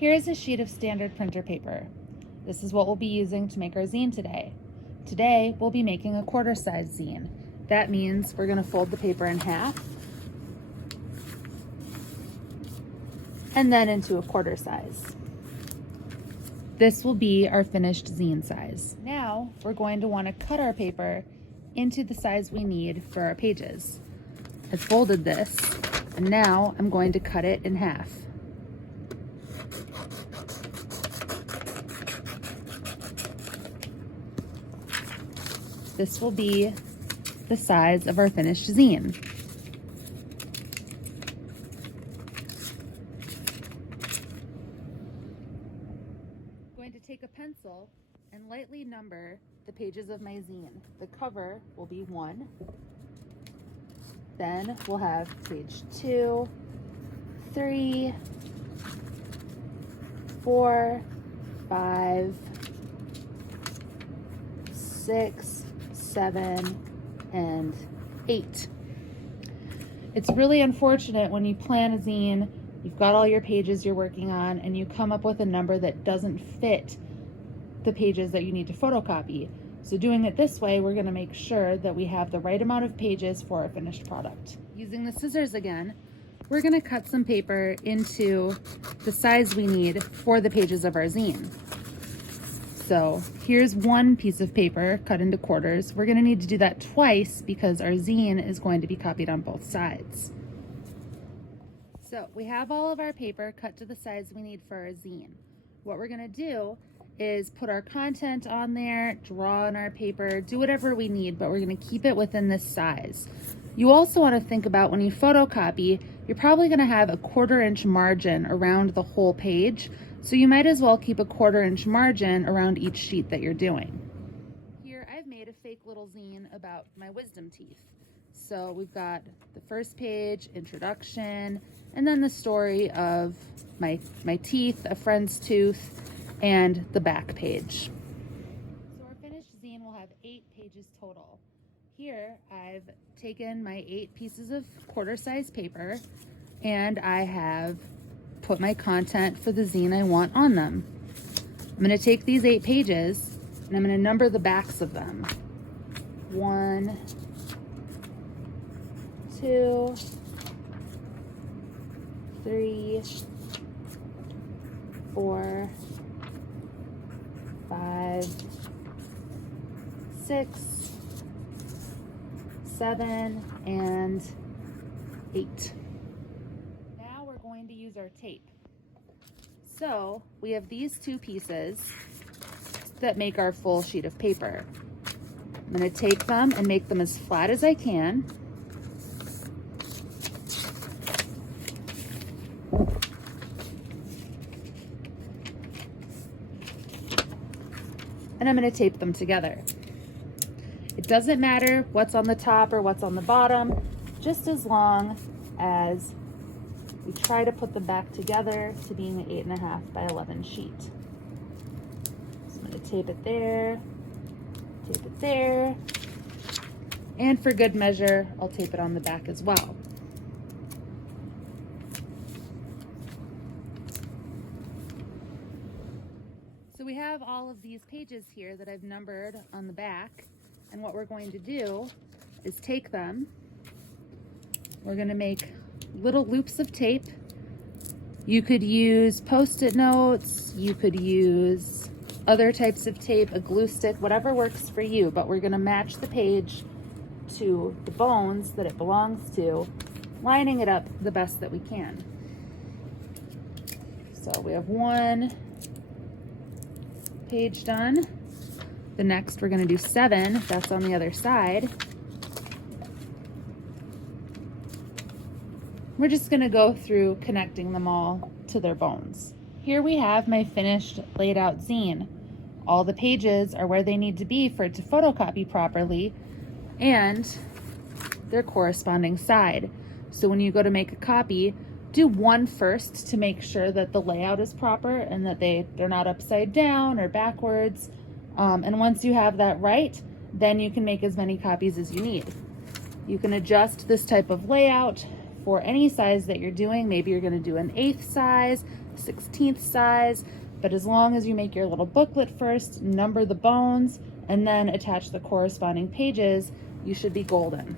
Here is a sheet of standard printer paper. This is what we'll be using to make our zine today. Today, we'll be making a quarter-size zine. That means we're going to fold the paper in half and then into a quarter size. This will be our finished zine size. Now, we're going to want to cut our paper into the size we need for our pages. I've folded this, and now I'm going to cut it in half. This will be the size of our finished zine. I'm going to take a pencil and lightly number the pages of my zine. The cover will be 1. Then we'll have page 2, 3, 4, 5, 6, 7, and 8. It's really unfortunate when you plan a zine, you've got all your pages you're working on, and you come up with a number that doesn't fit the pages that you need to photocopy. So doing it this way, we're going to make sure that we have the right amount of pages for our finished product. Using the scissors again, we're going to cut some paper into the size we need for the pages of our zine. So here's one piece of paper cut into quarters. We're going to need to do that twice because our zine is going to be copied on both sides. So we have all of our paper cut to the size we need for our zine. What we're going to do is put our content on there, draw on our paper, do whatever we need, but we're going to keep it within this size. You also want to think about when you photocopy, you're probably going to have a 1/4 inch margin around the whole page. So you might as well keep a 1/4 inch margin around each sheet that you're doing. Here I've made a fake little zine about my wisdom teeth. So we've got the first page, introduction, and then the story of my teeth, a friend's tooth, and the back page. So our finished zine will have 8 pages total. Here I've taken my 8 pieces of quarter-size paper and I have put my content for the zine I want on them. I'm going to take these 8 pages and I'm going to number the backs of them. 1, 2, 3, 4, 5, 6, 7, and 8. Now we're going to use our tape. So we have these 2 pieces that make our full sheet of paper. I'm going to take them and make them as flat as I can. And I'm going to tape them together. It doesn't matter what's on the top or what's on the bottom, just as long as we try to put them back together to being an 8.5 by 11 sheet. So I'm going to tape it there, and for good measure, I'll tape it on the back as well. So we have all of these pages here that I've numbered on the back, and what we're going to do is take them, we're going to make little loops of tape. You could use Post-it notes, you could use other types of tape, a glue stick, whatever works for you, but we're going to match the page to the bones that it belongs to, lining it up the best that we can. So we have 1 page done. The next we're going to do 7, that's on the other side. We're just going to go through connecting them all to their bones. Here we have my finished laid out zine. All the pages are where they need to be for it to photocopy properly, and their corresponding side. So when you go to make a copy, do one first to make sure that the layout is proper and that they're not upside down or backwards. And once you have that right, then you can make as many copies as you need. You can adjust this type of layout for any size that you're doing. Maybe you're going to do an 1/8 size, 1/16 size, but as long as you make your little booklet first, number the bones, and then attach the corresponding pages, you should be golden.